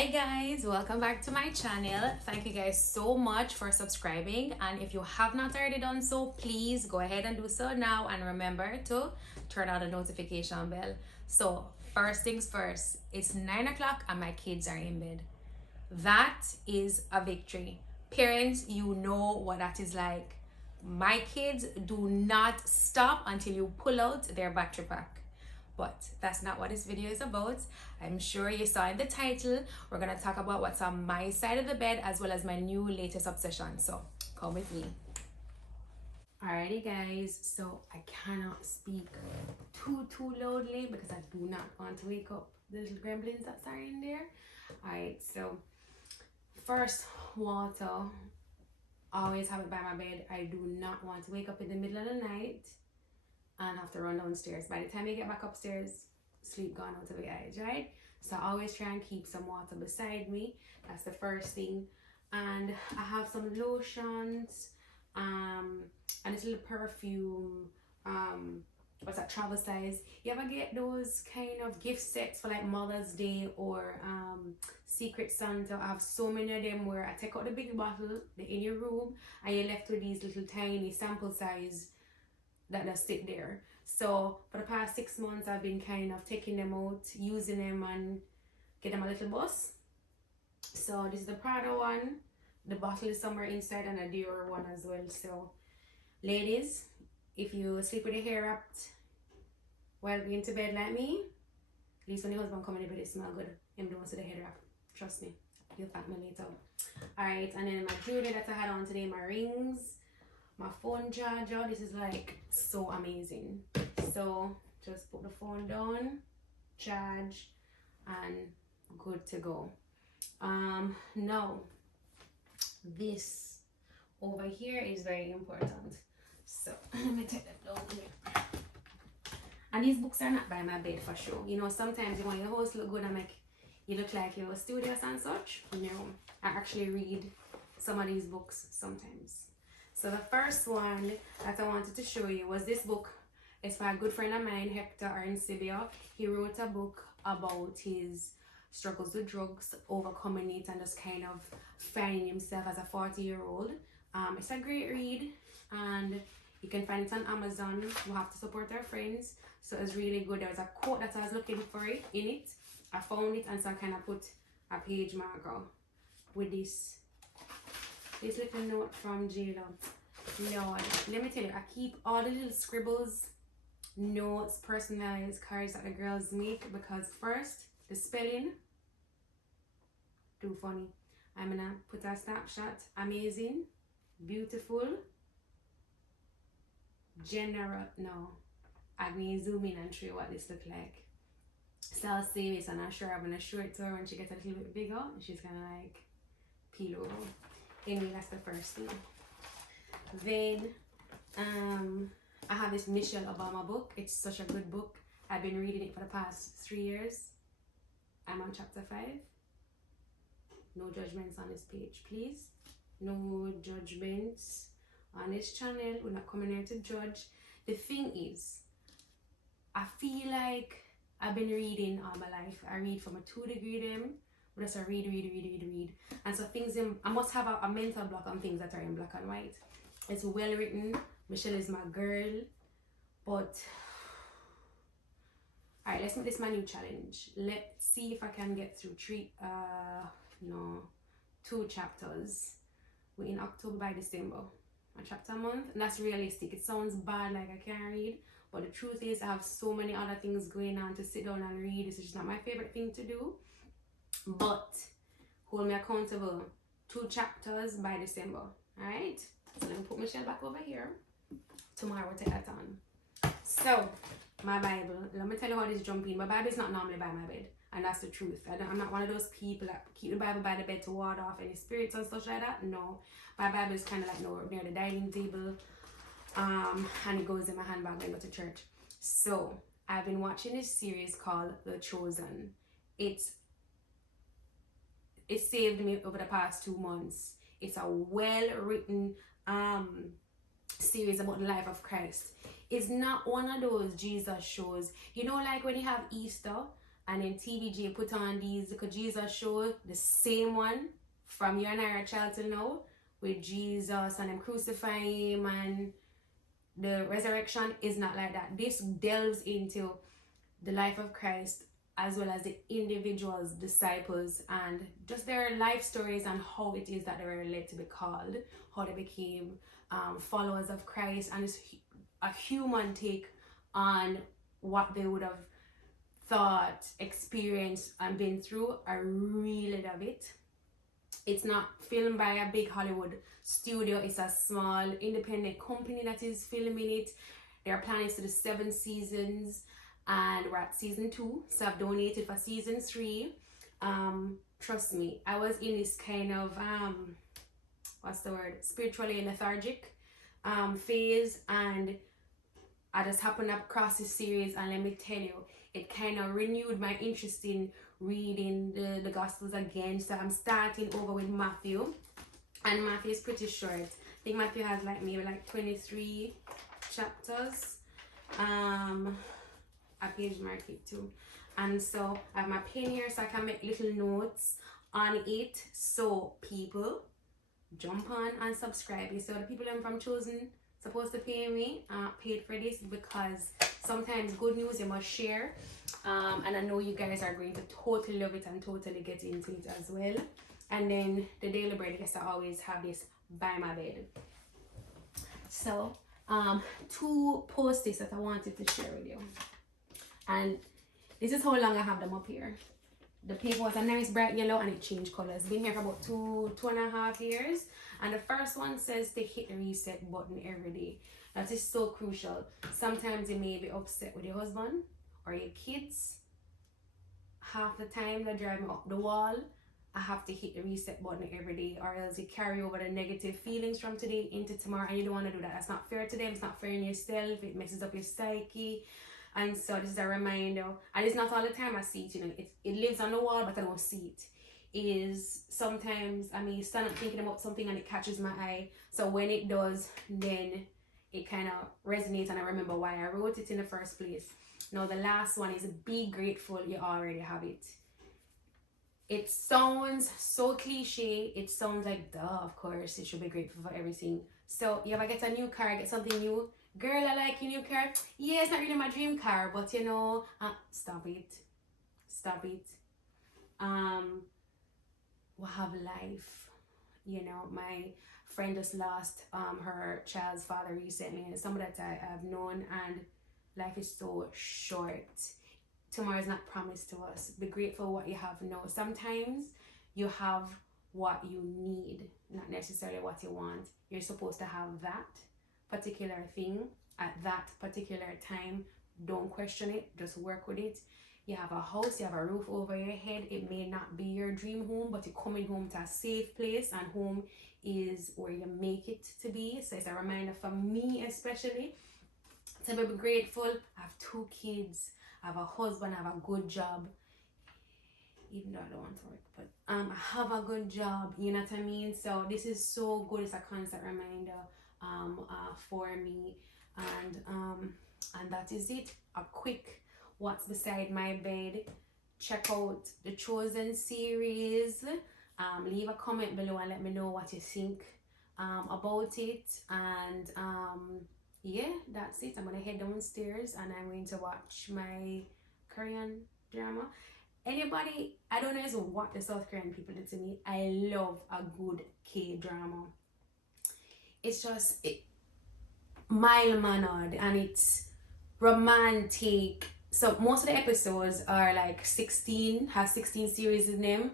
Hi guys, welcome back to my channel. Thank you guys so much for subscribing, and if you have not already done so, please go ahead and do so now, and remember to turn on the notification bell. So first things first, it's 9 o'clock and my kids are in bed. That is a victory. Parents, you know what that is like. My kids do not stop until you pull out their battery pack. But that's not what this video is about. I'm sure you saw in the title, we're going to talk about what's on my side of the bed as well as my new latest obsession. So come with me. Alrighty guys, so I cannot speak too loudly because I do not want to wake up the little gremlins that are in there. Alright, so first, water. Always have it by my bed. I do not want to wake up in the middle of the night and have to run downstairs. By the time you get back upstairs, sleep gone out of the eyes, right? So I always try and keep some water beside me. That's the first thing. And I have some lotions, and this little perfume, what's that, travel size. You ever get those kind of gift sets for like Mother's Day or Secret Santa? I have so many of them where I take out the big bottle, they're in your room, and you're left with these little tiny sample size that just sit there. So for the past 6 months, I've been kind of taking them out, using them, and get them a little buzz. So this is the Prada one. The bottle is somewhere inside, and a Dior one as well. So ladies, if you sleep with your hair wrapped while being to bed like me, at least when your husband come in the bed, it smell good. Him don't see the hair wrap. Trust me, you'll thank me later. Alright, and then my jewelry that I had on today, my rings, my phone charger. This is like so amazing. So just put the phone down, charge, and good to go. Now this over here is very important. So let me take that down here. And these books are not by my bed for sure. You know, sometimes you want your house look good and make you look like you're studious and such. No, I actually read some of these books sometimes. So the first one that I wanted to show you was this book. It's by a good friend of mine, Hector Arancibia. He wrote a book about his struggles with drugs, overcoming it, and just kind of finding himself as a 40-year-old. It's a great read, and you can find it on Amazon. We have to support our friends, so it's really good. There was a quote that I was looking for in it. I found it, and so I kind of put a page marker with this little note from J-Lo. Lord, let me tell you, I keep all the little scribbles, notes, personalized cards that the girls make, because first, the spelling, too funny. I'm gonna put a snapshot. Amazing, beautiful, general. No, I'm gonna zoom in and show you what this look like. So I'll say this, and I'm sure I'm gonna show it to her when she gets a little bit bigger. She's gonna like peel over. Anyway, that's the first thing. Then I have this Michelle Obama book. It's such a good book. I've been reading it for the past 3 years. I'm on chapter 5. No judgments on this page, please. No judgments on this channel. We're not coming here to judge. The thing is, I feel like I've been reading all my life. I read from a 2-degree them. But just I read. And so things I must have a mental block on things that are in black and white. It's well written. Michelle is my girl. But alright, let's make this my new challenge. Let's see if I can get through 2 chapters within October by December. A chapter a month. And that's realistic. It sounds bad, like I can't read. But the truth is, I have so many other things going on to sit down and read. This is just not my favorite thing to do. But hold me accountable. 2 chapters by December. Alright? So let me put Michelle back over here. Tomorrow we'll take that on. So, my Bible. Let me tell you how this jump in. My Bible is not normally by my bed. And that's the truth. I'm not one of those people that keep the Bible by the bed to ward off any spirits and stuff like that. No. My Bible is kind of like near the dining table. And it goes in my handbag when I go to church. So, I've been watching this series called The Chosen. It saved me over the past 2 months. It's a well-written series about the life of Christ. It's not one of those Jesus shows. You know, like when you have Easter And then TVJ put on these little Jesus show, the same one from You and I Are a Child Till Now, with Jesus and them crucifying him and the resurrection. Is not like that. This delves into the life of Christ as well as the individuals, disciples, and just their life stories and how it is that they were led to be called, how they became followers of Christ, and it's a human take on what they would have thought, experienced, and been through. I really love it. It's not filmed by a big Hollywood studio. It's a small independent company that is filming it. Their plan is to do 7 seasons, and we're at season 2, so I've donated for season 3. Trust me, I was in this kind of spiritually lethargic phase, and I just happened across this series, and let me tell you, it kind of renewed my interest in reading the Gospels again. So I'm starting over with Matthew, and Matthew is pretty short. I think Matthew has like maybe like 23 chapters. I page mark it too, and so I have my pen here so I can make little notes on it. So people, jump on and subscribe. So the people I'm from Chosen supposed to pay me, paid for this, because sometimes good news you must share, and I know you guys are going to totally love it and totally get into it as well. And then the daily bread, yes, I always have this by my bed. So 2 post-its that I wanted to share with you, and this is how long I have them up here. The paper was a nice bright yellow and it changed colors. Been here for about 2.5 years. And the first one says to hit the reset button every day. That is so crucial. Sometimes you may be upset with your husband or your kids. Half the time they drive me up the wall. I have to hit the reset button every day, or else you carry over the negative feelings from today into tomorrow, and you don't want to do that. That's not fair to them. It's not fair in yourself. It messes up your psyche. And so this is a reminder, and it's not all the time I see it, you know, it lives on the wall, but I don't see it. Is sometimes I may stand up thinking about something and it catches my eye. So when it does, then it kind of resonates, and I remember why I wrote it in the first place. Now the last one is be grateful you already have it. It sounds so cliche. It sounds like, duh, of course, you should be grateful for everything. So you ever get a new car, get something new? Girl, I like your new car. Yeah, it's not really my dream car, but you know, stop it. We have life. You know, my friend just lost her child's father recently, and it's somebody that I've known, and life is so short. Tomorrow is not promised to us. Be grateful what you have now. Sometimes you have what you need, not necessarily what you want. You're supposed to have that particular thing at that particular time. Don't question it, just work with it. You have a house, you have a roof over your head. It may not be your dream home, but you're coming home to a safe place, and home is where you make it to be. So it's a reminder for me especially to be grateful. I have 2 kids, I have a husband, I have a good job, even though I don't want to work, but I have a good job, you know what I mean? So this is so good. It's a constant reminder for me, and that is it. A quick what's beside my bed. Check out the Chosen series. Leave a comment below and let me know what you think about it. And yeah, that's it. I'm gonna head downstairs and I'm going to watch my Korean drama. Anybody, I don't know what the South Korean people do to me. I love a good K-drama. It's just mild-mannered and it's romantic. So most of the episodes are like 16 series in them,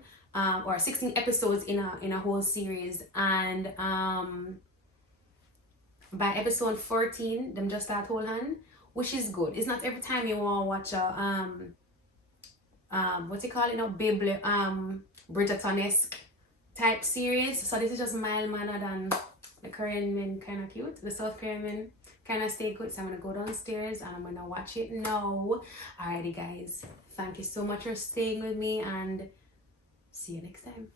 or 16 episodes in a whole series, and by episode 14 them just start hold hand, which is good. It's not every time you want to watch a what you call it now, Bridgerton-esque type series. So this is just mild-mannered, and the Korean men kind of cute, the South Korean men kind of stay good. So I'm gonna go downstairs and I'm gonna watch it now. Alrighty guys, thank you so much for staying with me, and see you next time.